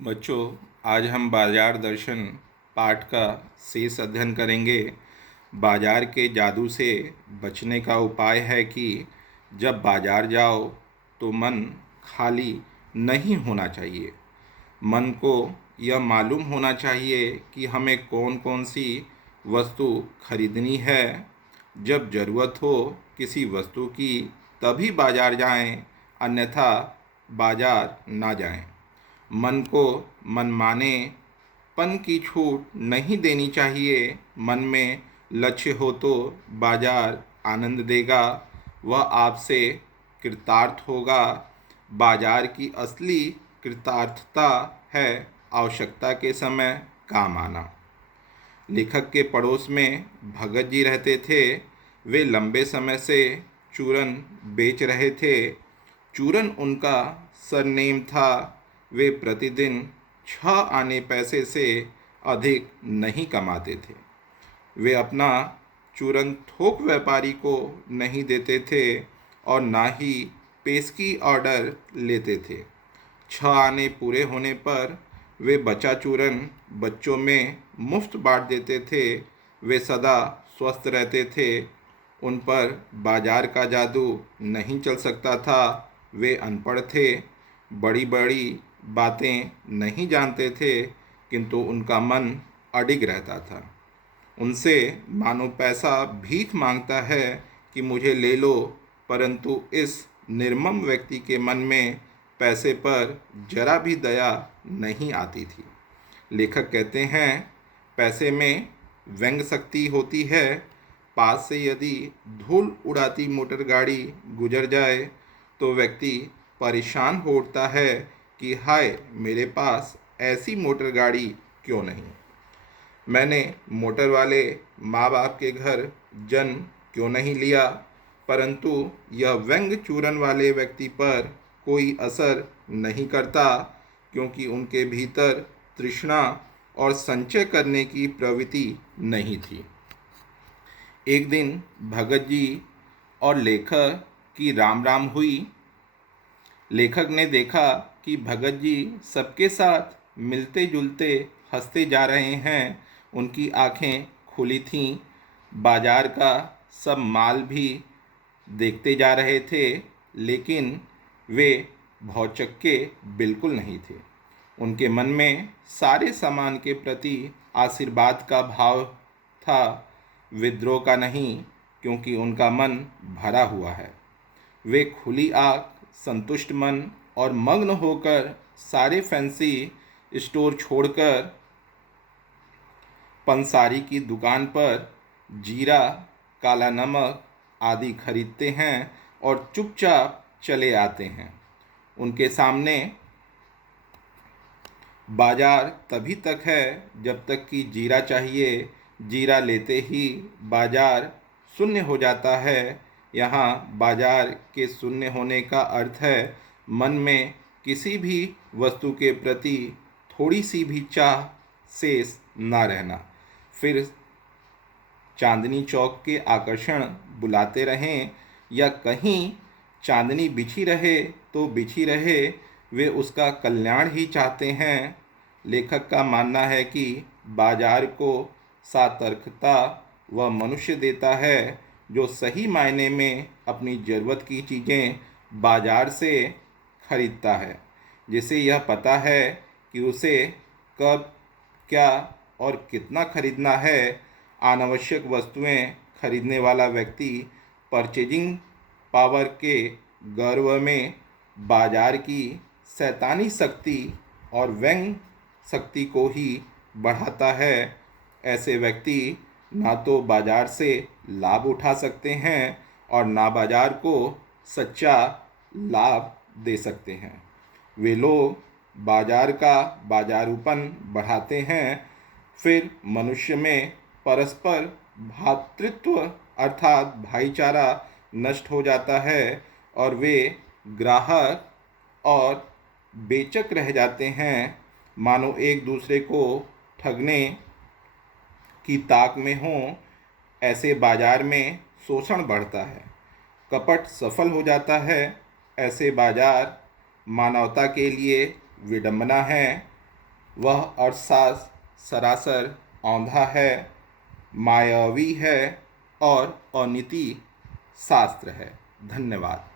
बच्चों, आज हम बाजार दर्शन पाठ का शेष अध्ययन करेंगे। बाजार के जादू से बचने का उपाय है कि जब बाजार जाओ तो मन खाली नहीं होना चाहिए। मन को यह मालूम होना चाहिए कि हमें कौन कौन सी वस्तु खरीदनी है। जब ज़रूरत हो किसी वस्तु की तभी बाजार जाएं, अन्यथा बाजार ना जाएं। मन को मनमाने पन की छूट नहीं देनी चाहिए। मन में लक्ष्य हो तो बाजार आनंद देगा, वह आपसे कृतार्थ होगा। बाजार की असली कृतार्थता है आवश्यकता के समय काम आना। लेखक के पड़ोस में भगत जी रहते थे। वे लंबे समय से चूरन बेच रहे थे। चूरन उनका सरनेम था। वे प्रतिदिन 6 आने पैसे से अधिक नहीं कमाते थे। वे अपना चूरन थोक व्यापारी को नहीं देते थे और ना ही पेशगी ऑर्डर लेते थे। 6 आने पूरे होने पर वे बचा चूरन बच्चों में मुफ्त बांट देते थे। वे सदा स्वस्थ रहते थे। उन पर बाजार का जादू नहीं चल सकता था। वे अनपढ़ थे, बड़ी बड़ी बातें नहीं जानते थे, किंतु उनका मन अडिग रहता था। उनसे मानो पैसा भीख मांगता है कि मुझे ले लो, परंतु इस निर्मम व्यक्ति के मन में पैसे पर जरा भी दया नहीं आती थी। लेखक कहते हैं, पैसे में व्यंग शक्ति होती है। पास से यदि धूल उड़ाती मोटर गाड़ी गुजर जाए तो व्यक्ति परेशान हो उठता है कि हाय, मेरे पास ऐसी मोटर गाड़ी क्यों नहीं। मैंने मोटर वाले माँ बाप के घर जन्म क्यों नहीं लिया। परंतु यह व्यंग चूरन वाले व्यक्ति पर कोई असर नहीं करता, क्योंकि उनके भीतर तृष्णा और संचय करने की प्रवृत्ति नहीं थी। एक दिन भगत जी और लेखक की राम राम हुई। लेखक ने देखा कि भगत जी सबके साथ मिलते जुलते हंसते जा रहे हैं। उनकी आंखें खुली थीं। बाजार का सब माल भी देखते जा रहे थे, लेकिन वे भौचक्के बिल्कुल नहीं थे। उनके मन में सारे सामान के प्रति आशीर्वाद का भाव था, विद्रोह का नहीं, क्योंकि उनका मन भरा हुआ है। वे खुली आँख, संतुष्ट मन और मग्न होकर सारे फैंसी स्टोर छोड़कर पंसारी की दुकान पर जीरा, काला नमक आदि खरीदते हैं और चुपचाप चले आते हैं। उनके सामने बाजार तभी तक है जब तक कि जीरा चाहिए। जीरा लेते ही बाजार शून्य हो जाता है। यहाँ बाजार के शून्य होने का अर्थ है मन में किसी भी वस्तु के प्रति थोड़ी सी भी चाह शेष ना रहना। फिर चांदनी चौक के आकर्षण बुलाते रहें या कहीं चांदनी बिछी रहे तो बिछी रहे, वे उसका कल्याण ही चाहते हैं। लेखक का मानना है कि बाजार को सातर्कता वह मनुष्य देता है जो सही मायने में अपनी ज़रूरत की चीज़ें बाजार से खरीदता है, जिसे यह पता है कि उसे कब, क्या और कितना खरीदना है। अनावश्यक वस्तुएं खरीदने वाला व्यक्ति परचेजिंग पावर के गर्व में बाजार की शैतानी शक्ति और व्यंग शक्ति को ही बढ़ाता है। ऐसे व्यक्ति ना तो बाजार से लाभ उठा सकते हैं और ना बाजार को सच्चा लाभ दे सकते हैं। वे लोग बाजार का बाजारूपन बढ़ाते हैं, फिर मनुष्य में परस्पर भ्रातृत्व अर्थात भाईचारा नष्ट हो जाता है और वे ग्राहक और बेचक रह जाते हैं, मानो एक दूसरे को ठगने की ताक में हों। ऐसे बाजार में शोषण बढ़ता है, कपट सफल हो जाता है। ऐसे बाजार मानवता के लिए विडंबना है। वह अर्थशास्त्र सरासर औंधा है, मायावी है और अनीति शास्त्र है। धन्यवाद।